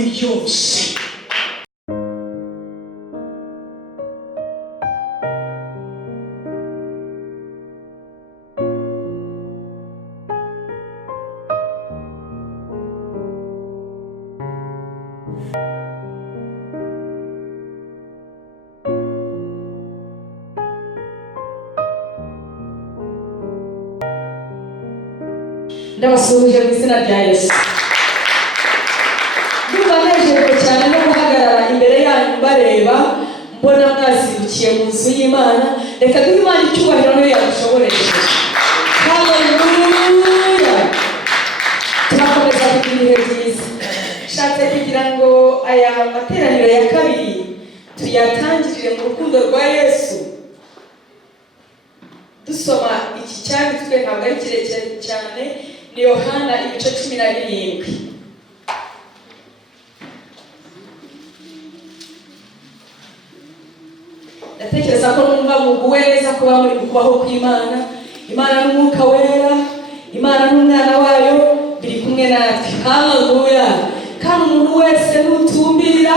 muri byose. Ndabasuhuje mu izina rya Yesu. Ndumva cyane no guhagarara imbere yanyu bareba, mbona mwazibukiye mu nzu y'Imana. Reka duhe Imana icyubahiro niyo yadushoboresheje. Haleluya. Turakomeza kugira ibihe byiza. Nshatse kugira ngo aya materaniro ya kabiri tuyatangirire mu rukundo rwa Yesu. Dusoma iki cyanditswe ntabwo ari kirekire cyane, ni Yohana ibice 17. Ndatekereza ko numva muguwe neza kuba muri kubaho kw'Imana. Imana n'Umwuka Wera, Imana n'Umwana wayo biri kumwe natwe. Haleluya. Kandi umuntu wese nutumbira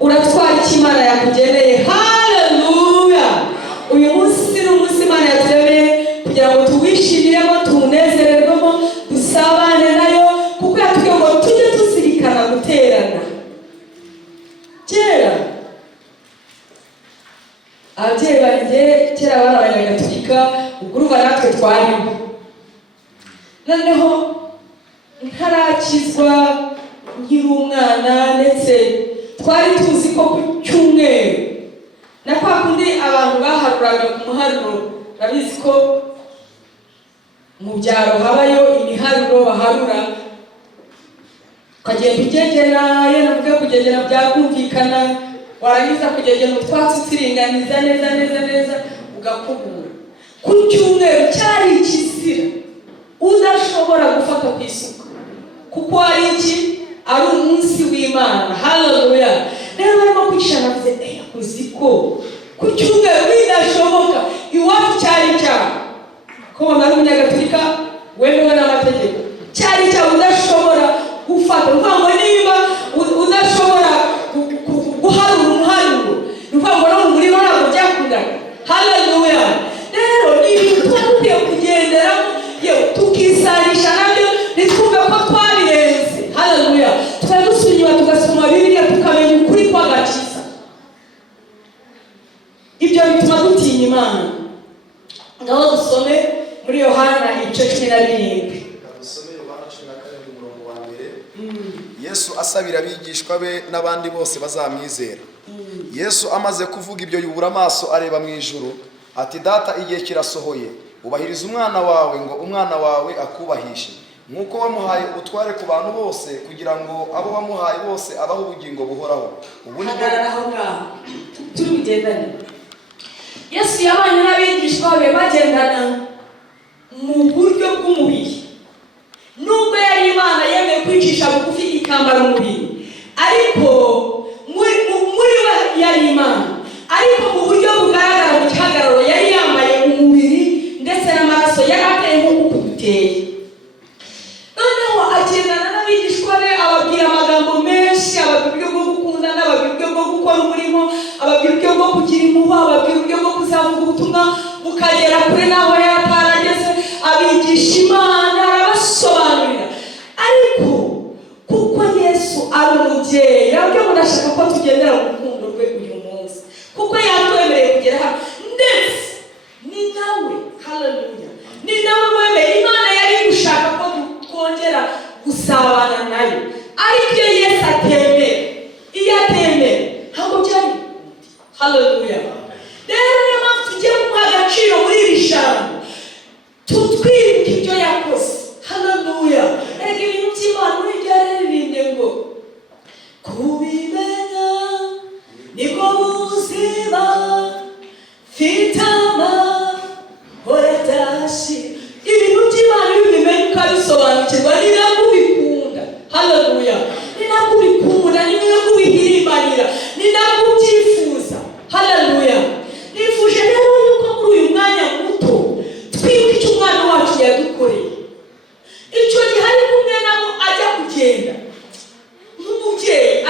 uratwara icyo Imana yakugeneye. Haleluya. Uyu munsi ni umunsi Imana yaturemeye kugira ngo tuwishimiremo, tunezererwemo, dusabane nayo, kuko yatubwiye ngo tujye tuzirikana guterana. Kera ababyeyi banjye kera bari Abanyagatolika, ubwo natwe twariho. Noneho ntarakizwa nkiri umwana, ndetse twari tuzi ko ku cyumweru na kwa kundi abantu baharuraga ku muharuro. Urabizi ko mu byaro habayo imiharuro baharura, ukagenda ugegena, navuga kugegena byakumvikana, warangiza kugegena utwatsi utsiringaniza neza ugakubura. Ku cyumweru cyari ikizira, udashobora gufata ku isuka, kuko ari iki? Ari umunsi w'Imana. Haleluya. Rero barimo kwishana bavuze uziko ku cyumweru bidashoboka iwacu cyari cyane ko bamara Umunyagatolika wemewe n'amategeko, cyari cyane udashobora gufata. Ngo niba udashobora guharura umuharuro, ngo no muri ntabwo byakundaga. Haleluya. Rero ni ibintu twakwiye kugenderamo, tukisanisha nabyo, nitwumve ko twabirenze. Haleluya. Twadusunywa tugasoma Bibiliya tukamenya ukuri kw'agakiza. Ibyo bituma dutinya Imana. Ngaho dusome muri Yohana ibice 17. Dusome Yohana 14 umurongo wa 1. Yesu asabira abigishwa be n'abandi bose bazamwizera. Yesu amaze kuvuga ibyo yubura amaso areba mu ijuru, ati data, igihe kirasohoye, ubahiriza umwana wawe ngo umwana wawe akubahishe, nk'uko wamuhaye ubutware ku bantu bose, kugira ngo abo wamuhaye bose abaho ubugingo buhoraho. Ubu ni bwo tubigendane. Yesu yabanye n'abigishwa be bagendana mu buryo bw'umubiri. Nubwo yari Imana yemeye kwicisha bugufi ikambara umubiri, ariko muri we yari Imana. Ariko mu buryo bugaragara mu gihagararo yari yambaye umubiri, ndetse n'amaraso yari ateye nk'uko duteye. Noneho agendana n'abigishwa be, ababwira amagambo menshi, ababwira uburyo bwo gukundana, ababwira uburyo bwo gukora umurimo, ababwira uburyo bwo kugira impuhwe, ababwira uburyo bwo kuzavuga ubutumwa bukagera kure n'aho yatarageze. Abigisha Imana, arabasobanurira. Ariko kuko Yesu ari umubyeyi, yabwiye ngo ndashaka ko tugendera mu rukundo rwe uyu munsi, kuko yatwemereye kugera hano, ndetse ni nawe. Haleluya. Ni nawe wemeye. Imana yari gushaka ko twongera gusabana nayo, ariko iyo Yesu atemera, iyo atemera ntabwo byari. Haleluya. Rero niyo mpamvu tugiye kumuha agaciro muri iri jambo, tutwibuke ibyo yakoze. Haleluya. Reka ibintu by'Imana muri byaririmbye ngo kubimenya nibwo buzima fitama horadashira. Ibintu by'Imana iyo ubimenya ukabisobanukirwa, ni nabwo ubikunda. Haleluya. Ni nabwo ubikunda, ni nabwo ubihimbanira, ni nabwo ubyifuza. Haleluya. Nifuje rero yuko muri uyu mwanya muto twibuke icyo umwana wacu yadukoreye. Icyo gihe ari kumwe nabo ajya kugenda nk'umubyeyi,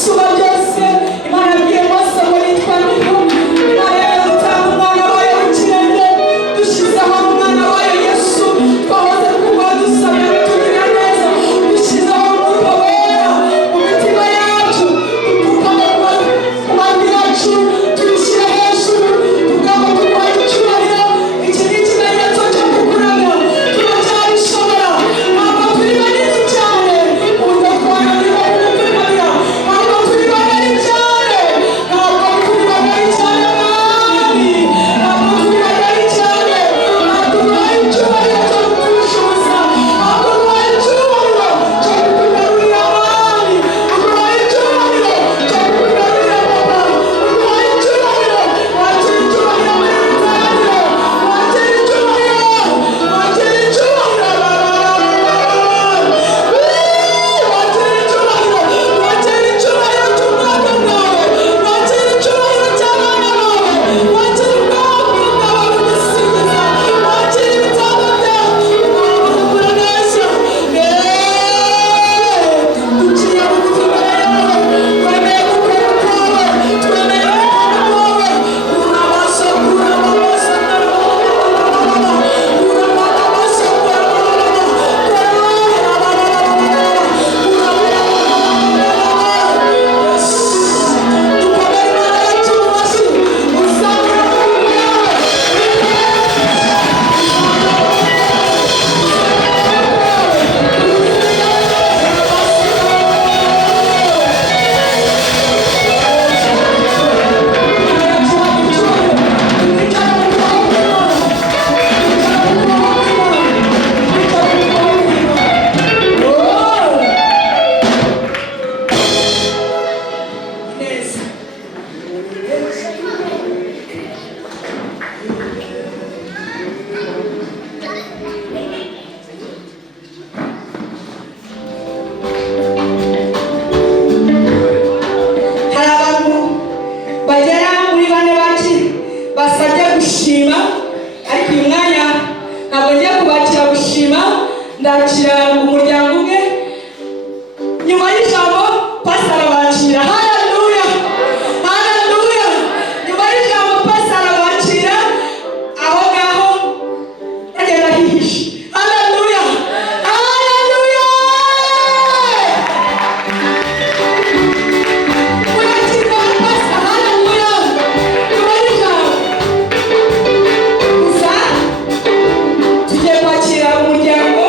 isumba byose Imana yabwiye Mose ngo nitwandiko Imana yadutanga umwana wayo w'ikirenge dushyizeho umwana wayo Yesu twahoze kuba dusabye tugirira neza dushyizeho umwuka wera mu mitima yacu dupfukame ku mavi yacu tubishyire hejuru tugomba kuguha icyubahiro iki ni ikimenyetso cyo kukuramya turacyabishobora ntabwo turi banini cyane mu buryo twananirwa kukuramya ntabwo turi banini cyane ntabwo turi banini cyane mwami ntabwo turi banini cyane ntabwo duhaye icyubahiro cyo kutushuza ntabwo duhaye icyubahiro cyo kukugarurira mwami duhaye icyubahiro cyo kukugarurira papa duhaye icyubahiro wakira icyubahiro muri rutangira wakira icyubahiro wakira icyubahiro wakira icyubahiro wakira icyubahiro cy'umwaka bwawe wakira icyubahiro cy'abana bawe wakira ubwoko bwawe bugusingiza wakira ibitabo byawe ukabura neza duciye bugufi imbere yawe twemeye gukora kwawe twemeye gukora kwawe uramaso uramaso hari abantu bagera muri bane basabye gushima ariko uyu mwanya ntabwo ngiye kubakira gushima ndakira umuryango umwe nyuma y'ijambo pastor abakira haleluya haleluya nyuma y'ijambo pastor abakira aho ngaho agenda hihishe haleluya haleluya urakirwa pastor haleluya nyuma y'ijambo gusa tugiye kwakira umuryango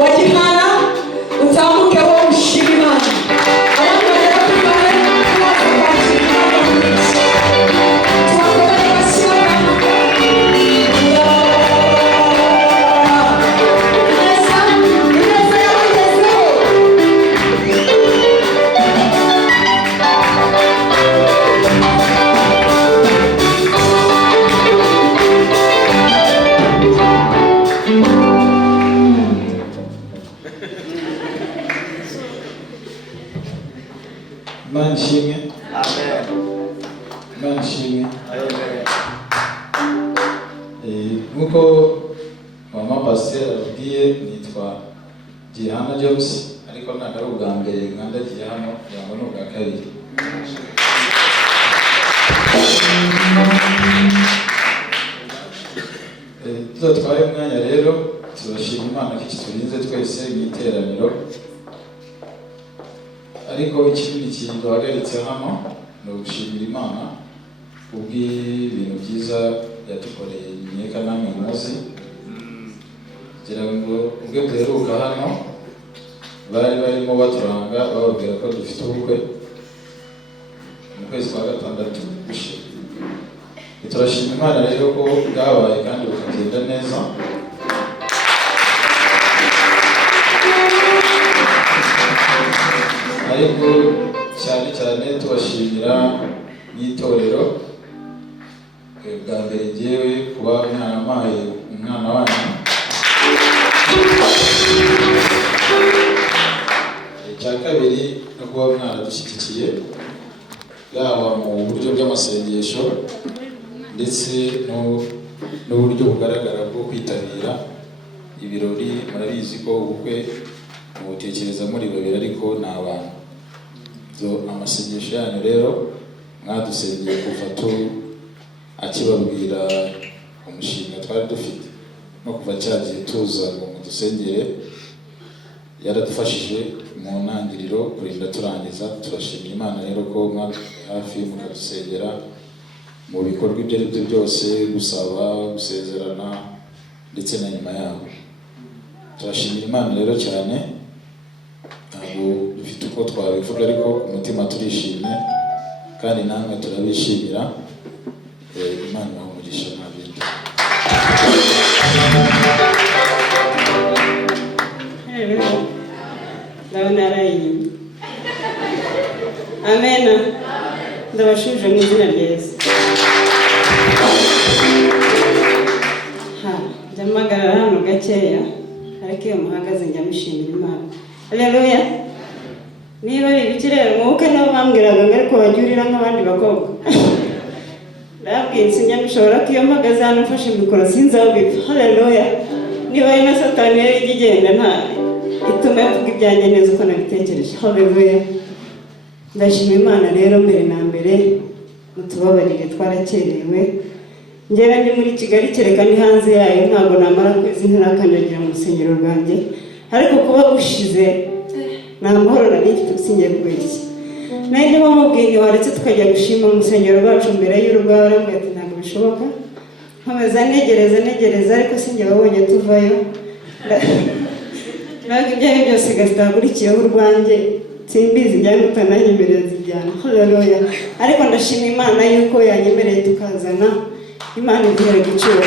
wa Gihana utambukeho ushima Imana abantu bagera kuri bane baza kwakira twakomeye bashyira ineza yabagezeho Imana ishimwe, amen Imana ishimwe. amen Nk'uko mama pasiteri ababwiye nitwa Gihana James ariko ntabwo ari ubwa mbere nkandagiye hano kugira ngo ni ubwa kabiri. Tudatwaye umwanya rero turashima Imana ko ikiturinze twese mu iteraniro, ariko ikindi kintu duhagaritse hano ni ugushimira Imana kubw'ibintu byiza yadukoreye nkeka namwe muzi. Kugira ngo ubwo duheruka hano bari barimo baturanga bababwira ko dufite ubukwe mu kwezi kwa gatandatu gushize. Turashima Imana rero ko bwabaye kandi bukagenda neza. Ariko cyane cyane tubashimira n'itorero bwa mbere ngewe kuba mwarampaye umwana wanyu. Icya kabiri no kuba mwaradushyigikiye yaba mu buryo bw'amasengesho ndetse n'uburyo bugaragara bwo kwitabira ibirori. Murabizi ko ubukwe mubutekereza muri babiri ariko ni abantu. amasengesho yanyu rero mwadusengeye kuva akibabwira umushinga twari dufite no kuva cyagiye tuza ngo mudusengere, yaradufashije mu ntangiriro kurinda turangiza. Turashimira Imana rero ko mwari hafi mukadusengera mu bikorwa ibyo ari byo byose, gusaba, gusezerana ndetse na nyuma yaho. Turashimira Imana rero cyane, ntabwo dufite uko twabivuga ariko ku mutima turishimye kandi namwe turabishimira. Imana ibahe umugisha nta bindi. Ndabona arayinyuma. Amen. Ndabashuje mu izina rya Yesu. Njya mpagarara hano gakeya ariko iyo muhagaze njya mushimira Imana. Haleluya. Niba ari ibiki rero mwuka nabo bambwiraga ngo ariko wajya urira nk'abandi bakobwa. Ndababwiye sinjya mbishobora ko iyo mpagaze hano mfashe mikoro sinzabipfa. Haleluya. Niba ari na Satani yari igenda nta ituma mvuga ibyanjye neza uko nabitekereje. Haleluya. Ndashima Imana rero mbere na mbere, mutubabarire twarakerewe. Njyewe ndi muri Kigali kereka ni hanze yayo, ntabwo namara kwezi ntarakandagira mu rusengero rwanjye, ariko kuba gushize nta mahoro nari mfite usingiye kubeshya. Nari ndimo mubwiye waretse tukajya gushima mu rusengero rwacu mbere y'urugo, arambwira ati ntabwo bishoboka. Nkomeza negereza ariko sinjye wabonye tuvayo. Ntabwo ibyaha byose gasitagurikiyeho urwanjye, simbizi njyana utananyemerera zijyana. Haleluya. Ariko ndashima Imana yuko yanyemereye tukazana. Imana iduhere igiciro.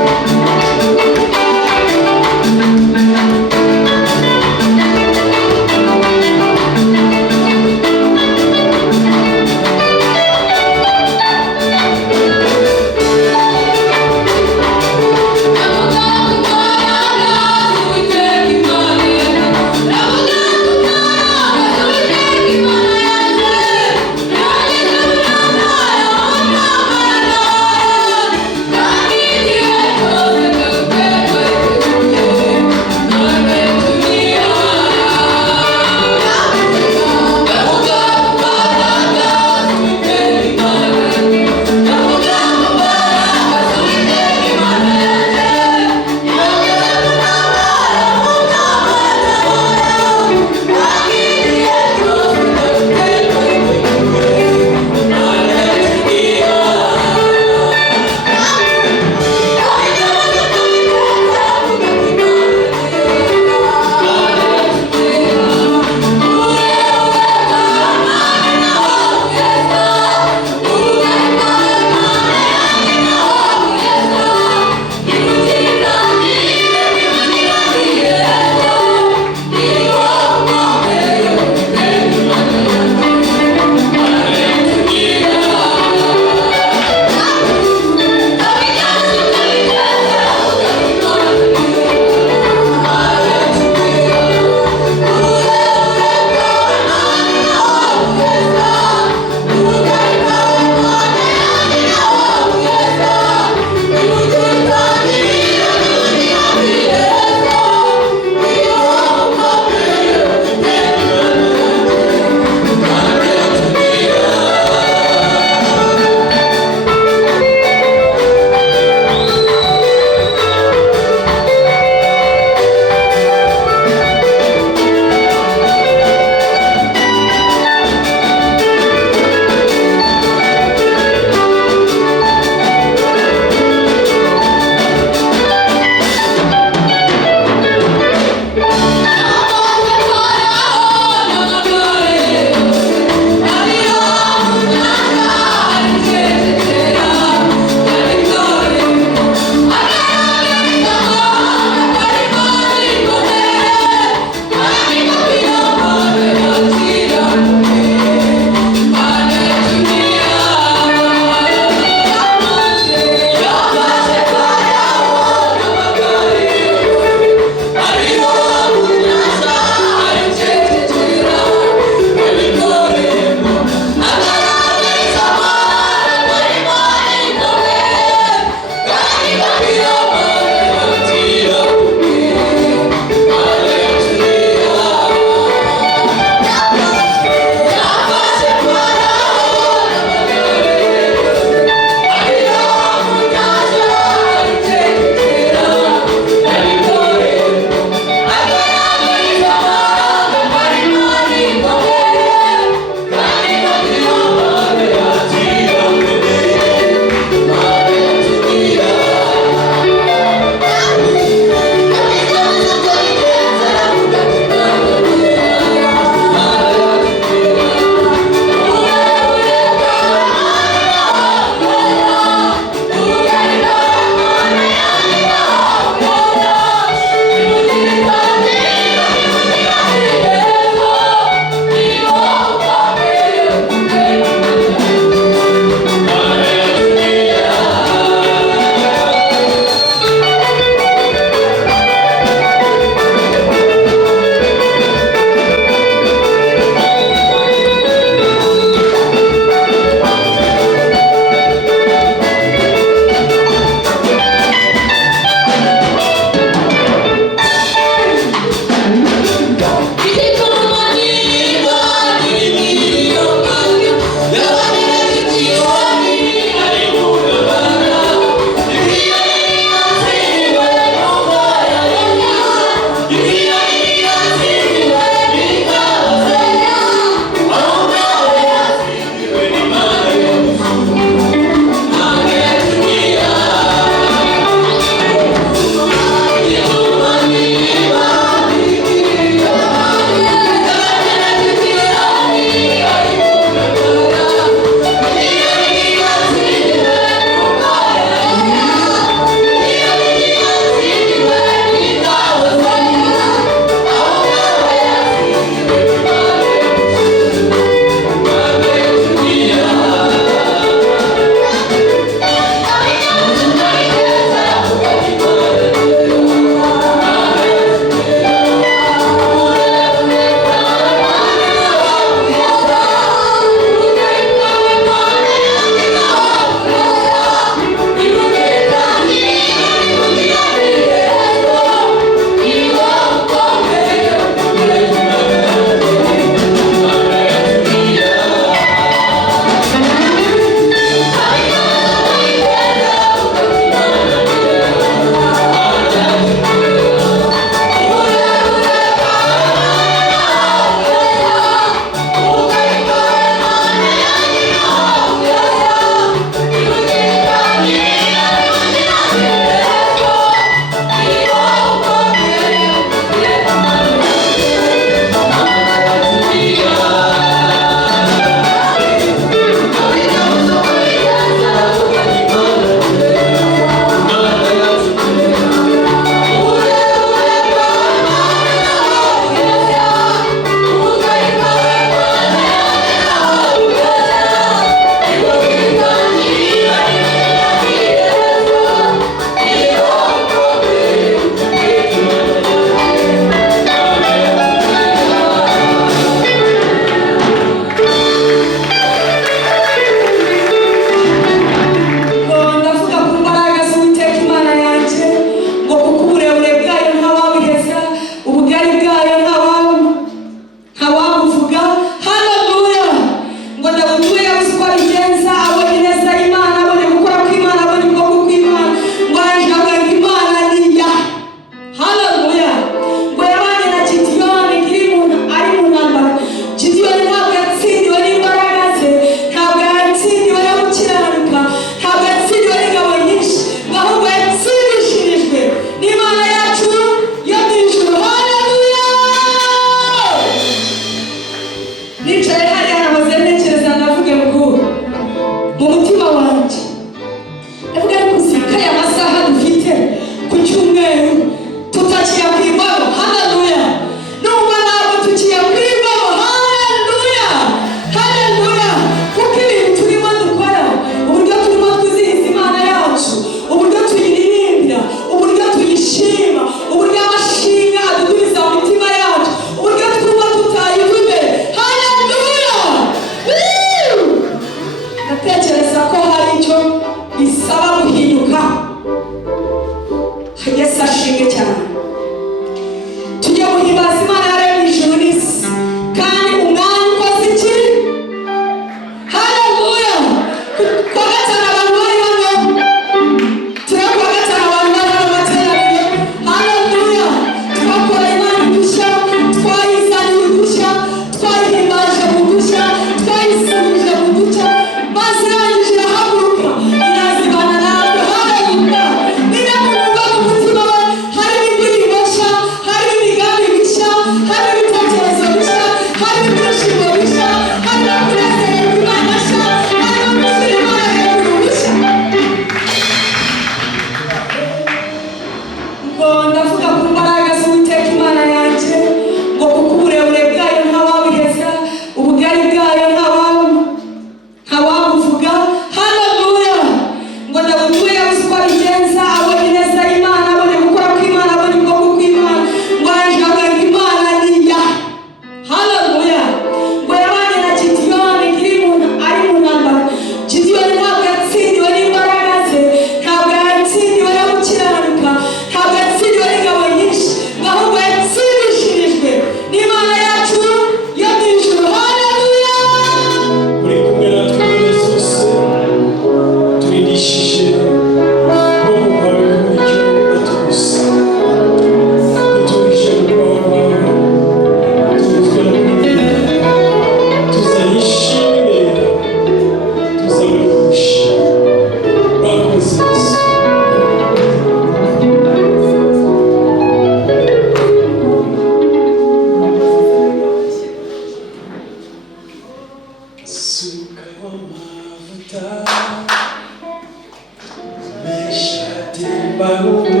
Morena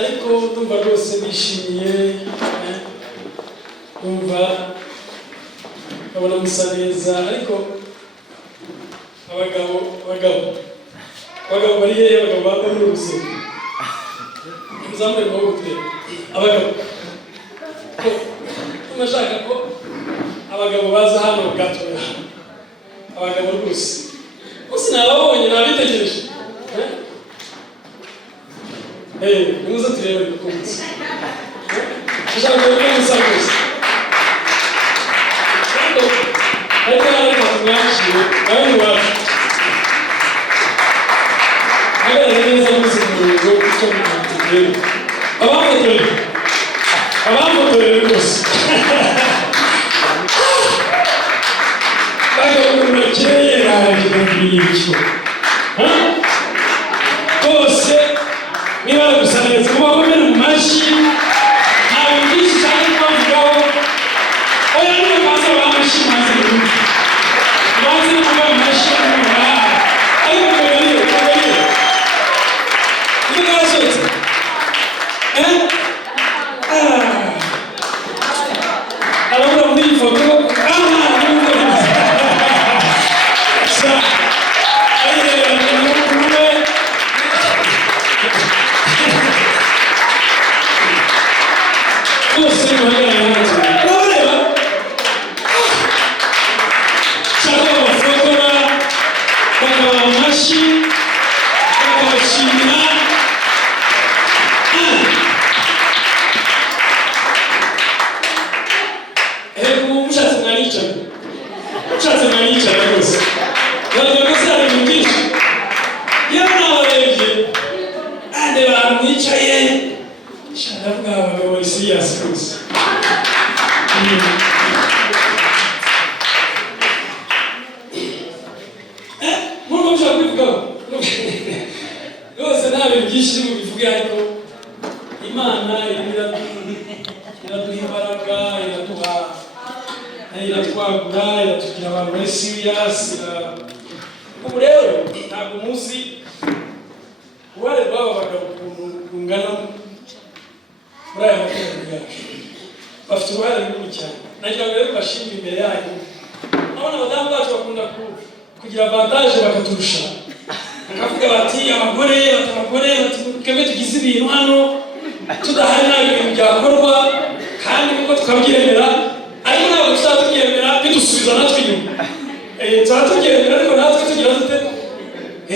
ariko ndumva rwose bishimiye ndumva babona musa neza ariko abagabo bari hehe abagabo bambaye muri ubuzima muzamure amaboko turebe abagabo tunashaka ko abagabo baza hano bwatoya abagabo rwose gusa nababonye nabitegereje nimuze turebe bikunze ushaka ko musa rwose ariko ariko tumwakire aho ni wacu agaragaza neza rwose ku murongo icyo mutubwira abamfotorere rwose bagakunda kera n'icyo rwose niba ari gusa neza kuba komera mu mashyi ntabwo byinshi cyane twavugaho oya niba baza bamashyi maze kuba amashyi ariko mugariye niba barasohotse arabura muri iyi foto rwose muhagarare hanze urabona cyangwa babafotora bakabaha amashyi bakabashimira ushatse mwanicara rwose bavuga ko zari ibintu byinshi iyo nabarebye ande bantu mwicaye ndavuga abagabo bari siriyasi rwose nk'uko mushobora kubivugaho rwose nta bintu byinshi iri bubivuge ariko imana iraduha imbaraga iratwagura iratugira abantu bari siriyasi ubu rero ntabwo muzi uruhare rw'aba bagabo ukuntu rungana muri aya matorero yacu bafite uruhare runini cyane nagira ngo rero bashimire imbere yanyu abana abadamu bacu bakunda kugira avantage bakaturusha bakavuga bati abagore twebwe tugize ibintu hano tudahari nta bintu byakorwa kandi kuko tukabyemera ariko ntabwo tuzatubyemera bidusubiza natwe inyuma tuzatubyemera ariko natwe tugira dute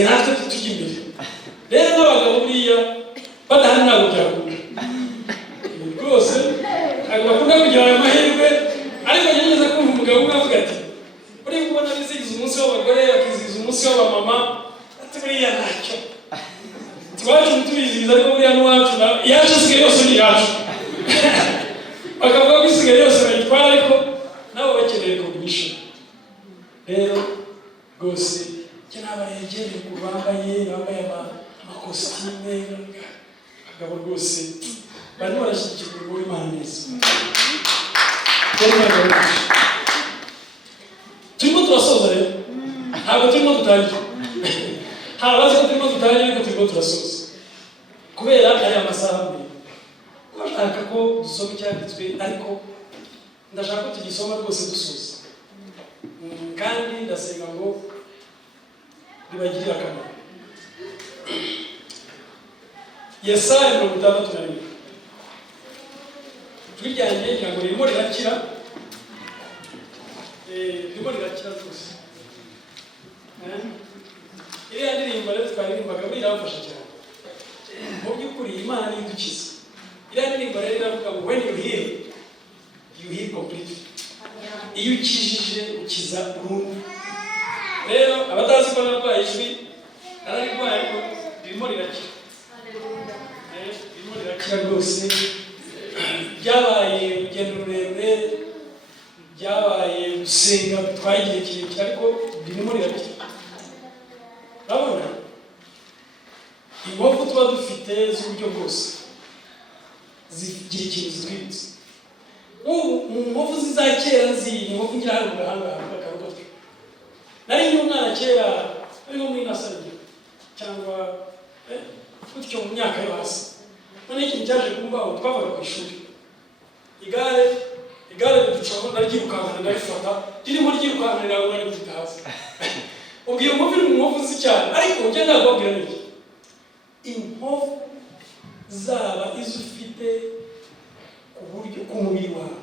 natwe tujya imbere rero n'abagabo buriya badahari ntabwo byakunda rwose ntabwo bakunda kugira ayo mahirwe ariko ngerageza kumva umugabo umwe avuga ati buriya kubona bizihiza umunsi w'abagore bakizihiza umunsi w'abamama ati buriya ntacyo iwacu ntitubizihiza ariko buriya n'iwacu iyacu isigaye yose ni iyacu bakavuga ko isigaye yose bayitwara ariko nabo bakeneye recognition rero rwose njye nabaregere ku bambaye amakositime abagabo rwose barimo barashyigikirwa ngo Imana neza turimo turasoza rero ntabwo turimo dutangira hari abazi ko turimo dutangira ariko turimo turasoza kubera aya masaha mbere bashaka ko dusoma icyanditswe ariko ndashaka ko tugisoma rwose dusoza kandi ndasenga ngo bibagirire akamaro Yesaya 61 ijwi ryanjye ngira ngo ririmo rirakira rwose iriya ndirimbo rero twaririmbaga biramfasha cyane mu by'ukuri Imana ni idukiza iriya ndirimbo rero iravuga ngo when you heal completely iyo ukijije ukiza burundu rero abatazi ko narwaye ijwi nararwaye ariko ririmo rirakira rwose byabaye urugendo rurerure byabaye gusenga bitwaye igihe kirekire ariko birimo rirakira urabona inkovu tuba dufite z'uburyo bwose zigira ikintu zitwibutsa mu nkovu za kera inkovu ngira hari ugahanga akarugo twe nari nkiri umwana kera ari nko muri nasari cyangwa gutyo mu myaka yo hasi none ikintu cyaje kumbaho twavaga ku ishuri igare riducaho naryirukankana ndarifata ririmo ryirukankana ntabwo nari gufite hasi ubwiye umuvi uri mu nkovu uzi cyane ariko ujya ntabwabwira n'iki inkovu zaba izo ufite ku buryo ku mubiri wawe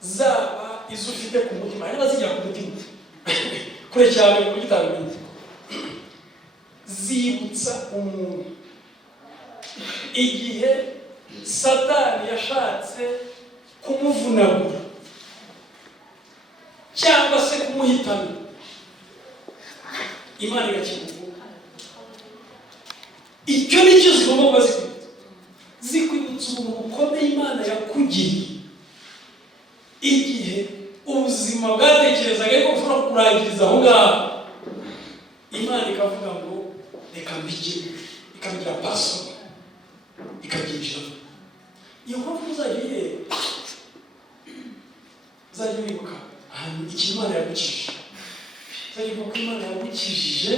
zaba izo ufite ku mutima niba zijya ku mutima kure cyane ku gitandukanye zibutsa umuntu igihe Satani yashatse kumuvunagura cyangwa se kumuhitana Imana igakimuvuga. Icyo nicyo zigomba kuba zikwibutsa umuntu ukomeye Imana yakugiriye igihe ubuzima bwatekerezaga ko ushobora kurangiriza aho ngaho. Imana ikavuga ngo reka mbigire, ikabigira paso, ikabyinjiramo. Iyo mpamvu uzajya uyireba, uzajya wibuka ahantu ikintu Imana yagukijije, uzajya wibuka ko Imana yagukijije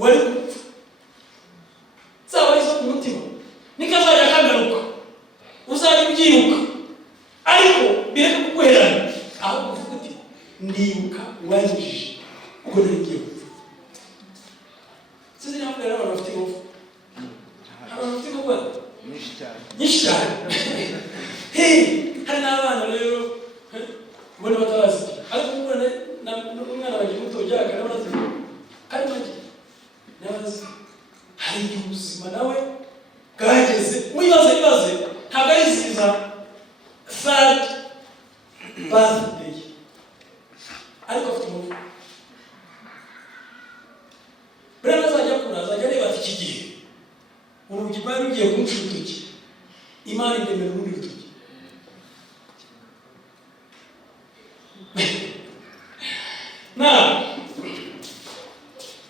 wari gupfa, zaba ari izo ku mutima nikazajya kagaruka uzajya ubyibuka, ariko bireke kuguherana ahubwo uvuga uti ndibuka wanyijije ubwo nari ngiye gupfa. Sinzi ntabwo rero abantu bafite inkovu, abantu bafite inkovu nyinshi cyane. Hari n'abana rero ubona batabazi, ariko umwana wagiye muto ujyaga n'abazi kandi make n'abazi. Hari igihe ubuzima nawe bwageze wibaze ntabwo ari nziza third birthday ariko afite inkovu. Buriya azajya akura azajya areba ati iki gihe urugi rwari rugiye kunca urutoki, Imana indemera urundi rutoki.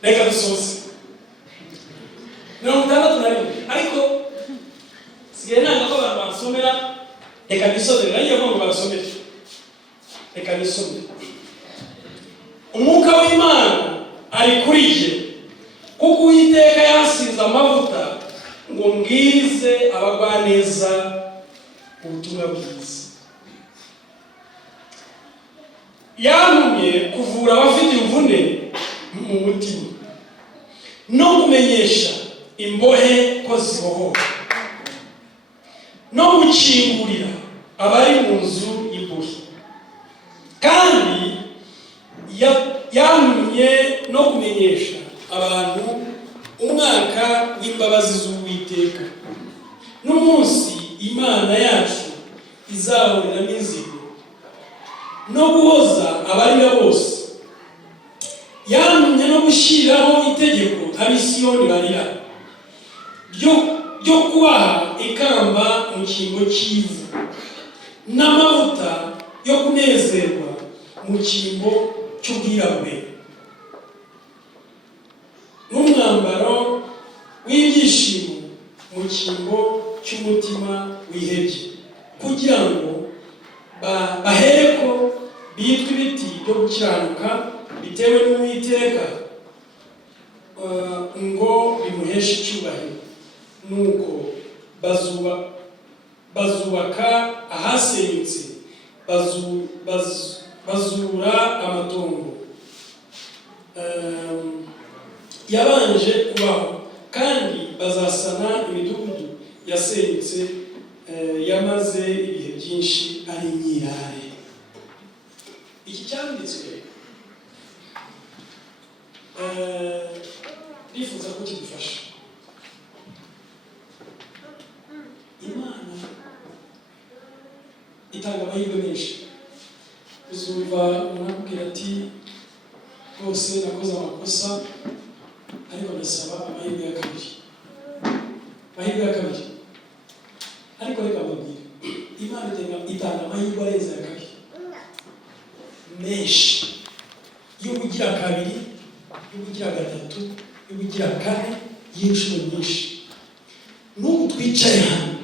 Reka dusoze 61 ariko sigaye nanga ko abantu basomera. Reka nisomere nanjye ngo basomere. Reka nisomere. Umwuka w'Imana ari kuri jye kuko Uwiteka yansize amavuta ngo mbwirize abagwaneza ubutumwa bwiza. Yantumye kuvura abafite imvune mu mutima no kumenyesha imbohe ko zibohoka no gukingurira abari mu nzu y'imbohe, kandi yantumye no kumenyesha abantu umwaka w'imbabazi z'Uwiteka n'umunsi Imana yacu izahoreramo inzigo no guhoza abarira bose. Yantumye no gushyiraho itegeko ab'Isiyoni barira ryo kubaha ikamba mu cyimbo cy'ivu n'amavuta yo kunezerwa mu cyimbo cy'ubwirabure n'umwambaro w'ibyishimo mu cyimbo cy'umutima wihebye, kugira ngo bahereko bitwa ibiti byo gukiranuka bitewe n'Uwiteka ngo bimuheshe icyubahiro. Nuko bazubaka ahasenyutse, bazura amatongo yabanje kubaho, kandi bazasana imidugudu yasenyutse yamaze ibihe byinshi ari inyirare. Iki cyanditswe bifuza ko kidufasha. Imana itanga amahirwe menshi. Uzumva umuntu akubwira ati rwose nakoze amakosa ariko ndasaba amahirwe ya kabiri, ariko reka mbabwire, Imana itanga amahirwe arenze ya kabiri menshi, y'ubugira kabiri, y'ubugira gatatu, y'ubugira kane, y'inshuro nyinshi. N'ubu twicaye hano